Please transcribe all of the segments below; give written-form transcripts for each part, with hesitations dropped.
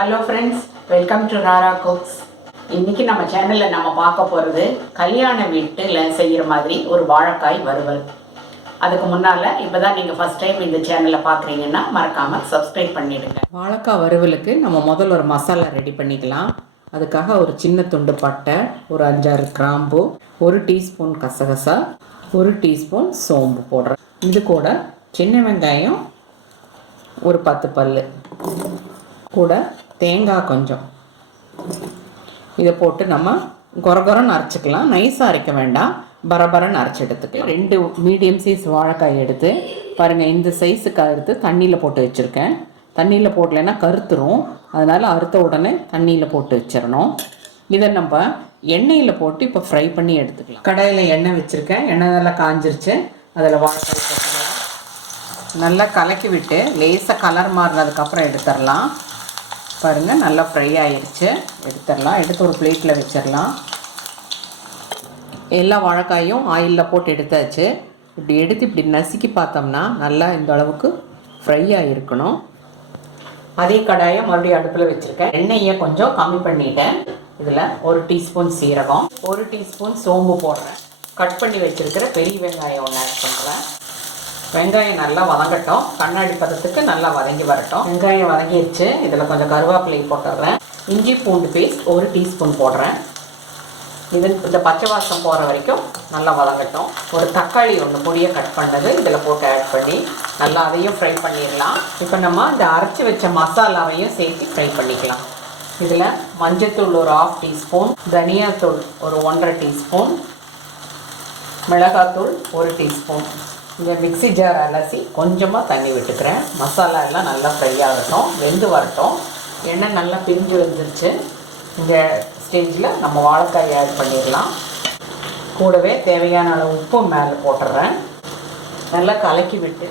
Hello friends, welcome to Rara Cooks. இன்றைக்கி நம்ம சேனலில் நம்ம பார்க்க போகிறது கல்யாண வீட்டில் செய்கிற மாதிரி ஒரு வாழைக்காய் வறுவல். அதுக்கு முன்னால் இப்போ தான் நீங்கள் ஃபஸ்ட் டைம் இந்த சேனலை பார்க்குறீங்கன்னா மறக்காமல் சப்ஸ்கிரைப் பண்ணிவிடுங்க. வாழைக்காய் வறுவலுக்கு நம்ம முதல்ல ஒரு மசாலா ரெடி பண்ணிக்கலாம். அதுக்காக ஒரு சின்ன துண்டு பட்டை, ஒரு 5-6 கிராம்பு, 1 டீஸ்பூன் கசகசா, 1 டீஸ்பூன் சோம்பு போடுறேன். இது கூட சின்ன வெங்காயம் ஒரு 10 பல், கூட தேங்காய் கொஞ்சம், இதை போட்டு நம்ம கொரகொரன்னு அரைச்சிக்கலாம். நைஸாக அரைக்க வேண்டாம், பரபரன்னு அரைச்சி எடுத்துக்கலாம். 2 மீடியம் சைஸ் வாழைக்காய் எடுத்து பாருங்கள், இந்த சைஸுக்கு எடுத்து தண்ணியில் போட்டு வச்சுருக்கேன். தண்ணியில் போடலைன்னா கருத்துரும், அதனால் அறுத்த உடனே தண்ணியில் போட்டு வச்சிடணும். இதை நம்ம எண்ணெயில் போட்டு இப்போ ஃப்ரை பண்ணி எடுத்துக்கலாம். கடாயில் எண்ணெய் வச்சுருக்கேன், எண்ணெய் நல்லா காஞ்சிருச்சு. அதில் வாழைக்காய் போட்டுக்கலாம். நல்லா கலக்கி விட்டு லேசாக கலர் மாறினதுக்கப்புறம் எடுத்துடலாம். பாருங்கள், நல்லா ஃப்ரை ஆகிடுச்சு. எடுத்துடலாம். எடுத்து ஒரு பிளேட்டில் வச்சிடலாம். எல்லா வாழைக்காயும் ஆயிலில் போட்டு எடுத்தாச்சு. இப்படி எடுத்து இப்படி நசுக்கி பார்த்தோம்னா நல்லா இந்த அளவுக்கு ஃப்ரை ஆகிருக்கணும். அதே கடாயை மறுபடியும் அடுப்பில் வச்சுருக்கேன். எண்ணெயை கொஞ்சம் கம்மி பண்ணிவிட்டேன். இதில் 1 டீஸ்பூன் சீரகம், 1 டீஸ்பூன் சோம்பு போடுறேன். கட் பண்ணி வச்சுருக்கிற பெரிய வெங்காயம் ஒன்று ஆட் பண்ணுறேன். வெங்காயம் நல்லா வதங்கட்டும், கண்ணாடி பதத்துக்கு நல்லா வதங்கி வரட்டும். வெங்காயம் வதங்கிடுச்சு. இதில் கொஞ்சம் கருவேப்பிலை போட்டுடுறேன். இஞ்சி பூண்டு பேஸ்ட் 1 டீஸ்பூன் போடுறேன். இந்த பச்சை வாசம் போகிற வரைக்கும் நல்லா வதங்கட்டும். ஒரு தக்காளி ஒன்று பொடியை கட் பண்ணது இதில் போட்டு ஆட் பண்ணி நல்லா அதையும் ஃப்ரை பண்ணிடலாம். இப்போ நம்ம இந்த அரைச்சி வச்ச மசாலாவையும் சேர்த்து ஃப்ரை பண்ணிக்கலாம். இதில் மஞ்சத்தூள் ஒரு 1/2 டீஸ்பூன், தனியாத்தூள் ஒரு 1/2 டீஸ்பூன், மிளகாத்தூள் 1 டீஸ்பூன். இங்கே மிக்ஸி ஜார் அலசி கொஞ்சமாக தண்ணி விட்டுக்கிறேன். மசாலா எல்லாம் நல்லா ஃப்ரை ஆகட்டும், வெந்து வரட்டும். எண்ணெய் நல்லா பிரிஞ்சு வந்துருச்சு. இந்த ஸ்டேஜில் நம்ம வாழைக்காய் ஆட் பண்ணிடலாம். கூடவே தேவையான அளவு உப்பு மேலே போட்டுடுறேன். நல்லா கலக்கி விட்டு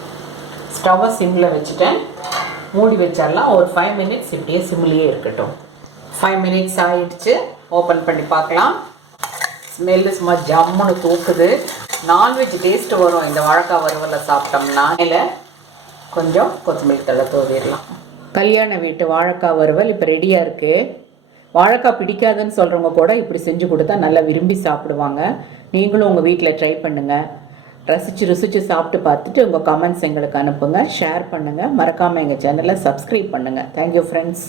ஸ்டவ்வை சிம்மில் வச்சுட்டேன். மூடி வச்சிடலாம். ஒரு 5 மினிட்ஸ் இப்படியே சிம்லேயே இருக்கட்டும். 5 மினிட்ஸ் ஆகிடுச்சு. ஓப்பன் பண்ணி பார்க்கலாம். ஸ்மெல்லு சும்மா ஜம்முன்னு தூக்குது. நான்வெஜ் டேஸ்ட்டு வரும் இந்த வாழைக்காய் வறுவலை சாப்பிட்டோம்னா. மேலே கொஞ்சம் கொத்தமல்லி தழை தூவிடலாம். கல்யாண வீட்டு வாழைக்காய் வறுவல் இப்போ ரெடியாக இருக்குது. வாழைக்காய் பிடிக்காதுன்னு சொல்கிறவங்க கூட இப்படி செஞ்சு கொடுத்தா நல்லா விரும்பி சாப்பிடுவாங்க. நீங்களும் உங்கள் வீட்டில் ட்ரை பண்ணுங்கள். ருசித்து சாப்பிட்டு பார்த்துட்டு உங்கள் கமெண்ட்ஸ் எங்களுக்கு அனுப்புங்க, ஷேர் பண்ணுங்கள். மறக்காமல் எங்கள் சேனலை சப்ஸ்கிரைப் பண்ணுங்கள். Thank you friends.